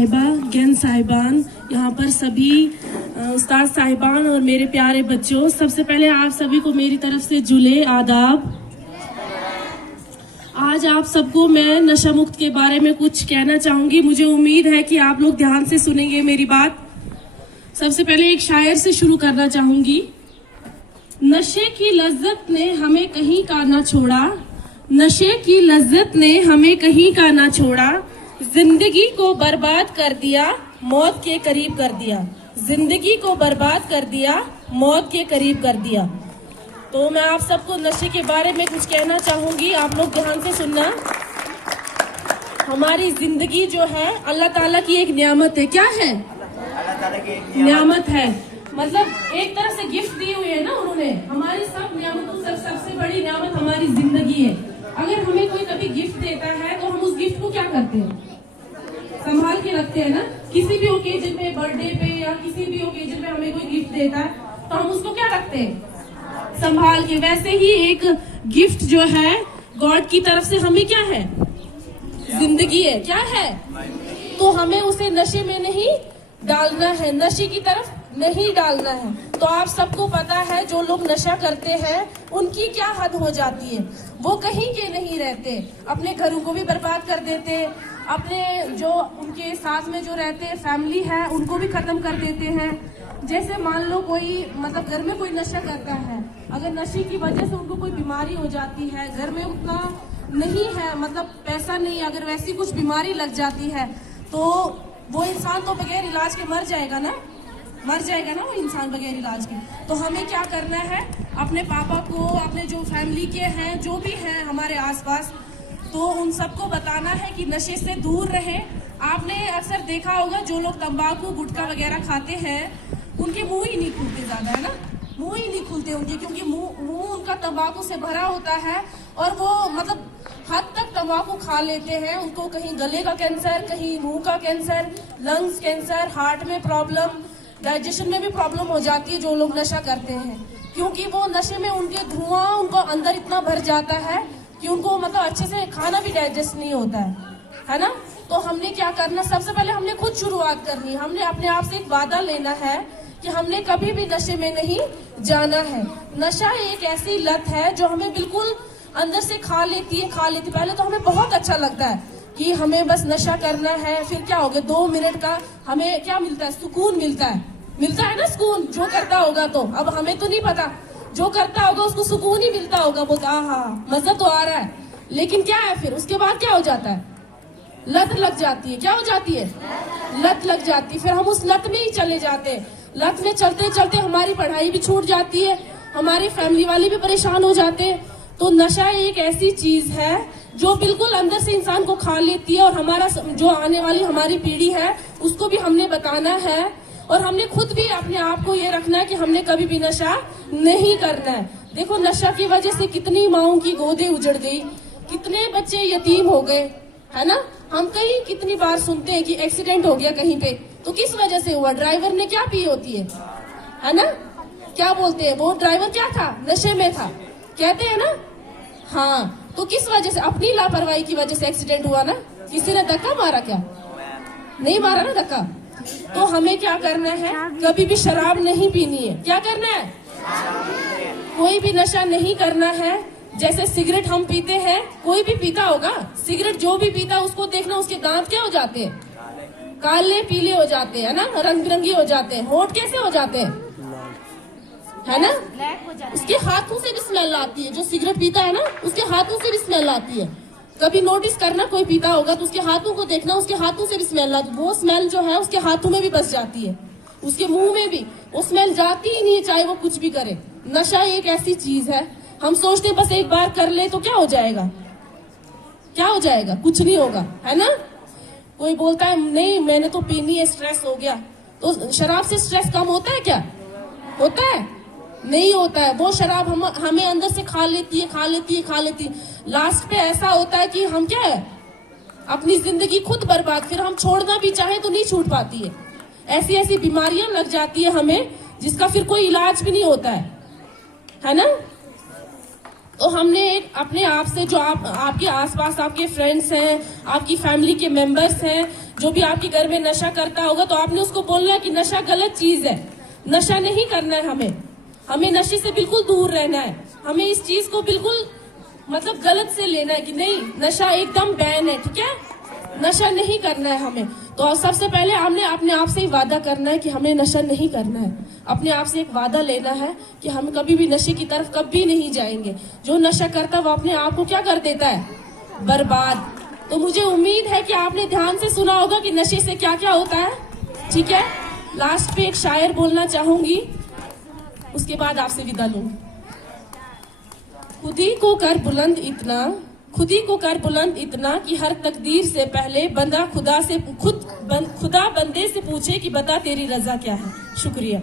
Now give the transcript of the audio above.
Gain साहिबान, यहाँ पर सभी उस्ताद साहिबान और मेरे प्यारे बच्चों, सबसे पहले आप सभी को मेरी तरफ से जुले आदाब। आज आप सबको मैं नशा मुक्त के बारे में कुछ कहना चाहूंगी। मुझे उम्मीद है कि आप लोग ध्यान से सुनेंगे मेरी बात। सबसे पहले एक शायर से शुरू करना चाहूंगी। नशे की लज्जत ने हमें कहीं का ना छोड़ा, नशे की लज्जत ने हमें कहीं का ना छोड़ा, जिंदगी को बर्बाद कर दिया, मौत के करीब कर दिया, जिंदगी को बर्बाद कर दिया, मौत के करीब कर दिया। तो मैं आप सबको नशे के बारे में कुछ कहना चाहूंगी, आप लोग ध्यान से सुनना। हमारी जिंदगी जो है अल्लाह ताला की एक नियामत है। क्या है? नियामत है, मतलब एक तरह से गिफ्ट दी हुई है ना उन्होंने। हमारी सब नियामतों से सबसे बड़ी नियामत हमारी जिंदगी है। अगर हमें कोई कभी गिफ्ट देता है तो हम उस गिफ्ट को क्या करते हैं? संभाल के रखते हैं ना। किसी भी ओकेजन पे, बर्थडे पे या किसी भी ओकेजन पे हमें कोई गिफ्ट देता है तो हम उसको क्या रखते हैं? संभाल के। वैसे ही एक गिफ्ट जो है गॉड की तरफ से हमें क्या है? जिंदगी है। क्या है? तो हमें उसे नशे में नहीं डालना है, नशे की तरफ नहीं डालना है। तो आप सबको पता है जो लोग नशा करते हैं उनकी क्या हद हो जाती है। वो कहीं के नहीं रहते, अपने घरों को भी बर्बाद कर देते, अपने जो उनके साथ में जो रहते हैं फैमिली है उनको भी खत्म कर देते हैं। जैसे मान लो कोई मतलब घर में कोई नशा करता है, अगर नशे की वजह से उनको कोई बीमारी हो जाती है, घर में उतना नहीं है मतलब पैसा नहीं, अगर वैसी कुछ बीमारी लग जाती है तो वो इंसान तो बगैर इलाज के मर जाएगा ना, मर जाएगा ना वो इंसान बगैर इलाज के। तो हमें क्या करना है? अपने पापा को, अपने जो फैमिली के हैं, जो भी हैं हमारे आसपास, तो उन सबको बताना है कि नशे से दूर रहे। आपने अक्सर देखा होगा जो लोग तंबाकू गुटखा वगैरह खाते हैं उनके मुंह ही नहीं खुलते ज्यादा, है ना, मुंह ही नहीं खुलते उनके, क्योंकि मुंह उनका तंबाकू से भरा होता है और वो मतलब हद तक तंबाकू खा लेते हैं। उनको कहीं गले का कैंसर, कहीं मुंह का कैंसर, लंग्स कैंसर, हार्ट में प्रॉब्लम, डाइजेशन में भी प्रॉब्लम हो जाती है जो लोग नशा करते हैं, क्योंकि वो नशे में उनके धुआं उनको अंदर इतना भर जाता है कि उनको मतलब अच्छे से खाना भी डाइजेस्ट नहीं होता है ना। तो हमने क्या करना? सबसे पहले हमने खुद शुरुआत करनी है। हमने अपने आप से एक वादा लेना है कि हमने कभी भी नशे में नहीं जाना है। नशा एक ऐसी लत है जो हमें बिल्कुल अंदर से खा लेती है। पहले तो हमें बहुत अच्छा लगता है कि हमें बस नशा करना है, फिर क्या हो गया 2 मिनट का हमें क्या मिलता है? सुकून मिलता है ना सुकून। जो करता होगा तो, अब हमें तो नहीं पता, जो करता होगा उसको सुकून ही मिलता होगा, बोलता हाँ मजा तो आ रहा है। लेकिन क्या है फिर उसके बाद क्या हो जाता है? लत लग जाती है। क्या हो जाती है? लत लग जाती है। फिर हम उस लत में ही चले जाते हैं। लत में चलते चलते हमारी पढ़ाई भी छूट जाती है, हमारी फैमिली वाले भी परेशान हो जाते हैं। तो नशा एक ऐसी चीज है जो बिल्कुल अंदर से इंसान को खा लेती है और हमारा जो आने वाली हमारी पीढ़ी है उसको भी हमने बताना है और हमने खुद भी अपने आप को ये रखना है कि हमने कभी भी नशा नहीं करना है। देखो नशा की वजह से कितनी माओं की गोदें उजड़ गई, कितने बच्चे यतीम हो गए, है ना। हम कहीं कितनी बार सुनते हैं कि एक्सीडेंट हो गया कहीं पे, तो किस वजह से हुआ? ड्राइवर ने क्या पी होती है ना। क्या बोलते हैं? वो ड्राइवर क्या था? नशे में था, कहते हैं ना। हाँ, तो किस वजह से? अपनी लापरवाही की वजह से एक्सीडेंट हुआ ना। किसी ने धक्का मारा? क्या नहीं मारा ना धक्का। तो हमें क्या करना है? कभी भी शराब नहीं पीनी है। क्या करना है? कोई भी नशा नहीं करना है। जैसे सिगरेट हम पीते हैं, कोई भी पीता होगा सिगरेट, जो भी पीता है उसको देखना उसके दांत क्या हो जाते हैं? काले पीले हो जाते हैं ना, रंग बिरंगी हो जाते हैं। होठ कैसे हो जाते हैं? है ना, उसके हाथों से भी स्मेल आती है। जो सिगरेट पीता है ना उसके हाथों से भी स्मेल आती है। कभी नोटिस करना, कोई पीता होगा तो उसके हाथों को देखना, उसके हाथों से भी स्मेल आती है। वो स्मेल जो है उसके हाथों में भी बस जाती है, उसके मुंह में भी वो स्मेल जाती ही नहीं है, चाहे वो कुछ भी करे। नशा एक ऐसी चीज है, हम सोचते हैं बस एक बार कर ले तो क्या हो जाएगा? क्या हो जाएगा? कुछ नहीं होगा, है ना। कोई बोलता है नहीं मैंने तो पीनी है, स्ट्रेस हो गया। तो शराब से स्ट्रेस कम होता है? क्या होता है? नहीं होता है। वो शराब हमें अंदर से खा लेती है। लास्ट पे ऐसा होता है कि हम क्या है, अपनी जिंदगी खुद बर्बाद, फिर हम छोड़ना भी चाहे तो नहीं छूट पाती है। ऐसी ऐसी बीमारियां लग जाती है हमें जिसका फिर कोई इलाज भी नहीं होता है ना। तो हमने एक अपने आप से जो आपके आसपास आपके फ्रेंड्स हैं, आपकी फैमिली के मेंबर्स हैं, जो भी आपके घर में नशा करता होगा तो आपने उसको बोलना है कि नशा गलत चीज है, नशा नहीं करना है, हमें नशे से बिल्कुल दूर रहना है, हमें इस चीज को बिल्कुल मतलब गलत से लेना है कि नहीं, नशा एकदम बैन है, ठीक है, नशा नहीं करना है हमें। तो सबसे पहले हमने अपने आप से ही वादा करना है कि हमें नशा नहीं करना है, अपने आप से एक वादा लेना है कि हम कभी भी नशे की तरफ कभी नहीं जाएंगे। जो नशा करता है वो अपने आप को क्या कर देता है, बर्बाद। तो मुझे उम्मीद है कि आपने ध्यान से सुना होगा कि नशे से क्या क्या होता है, ठीक है। लास्ट पे एक शायर बोलना चाहूंगी, उसके बाद आपसे विदा लूंगी। खुद ही को कर बुलंद इतना, खुद ही को कर बुलंद इतना कि हर तकदीर से पहले बंदा खुदा बंदे से पूछे कि बता तेरी रजा क्या है। शुक्रिया।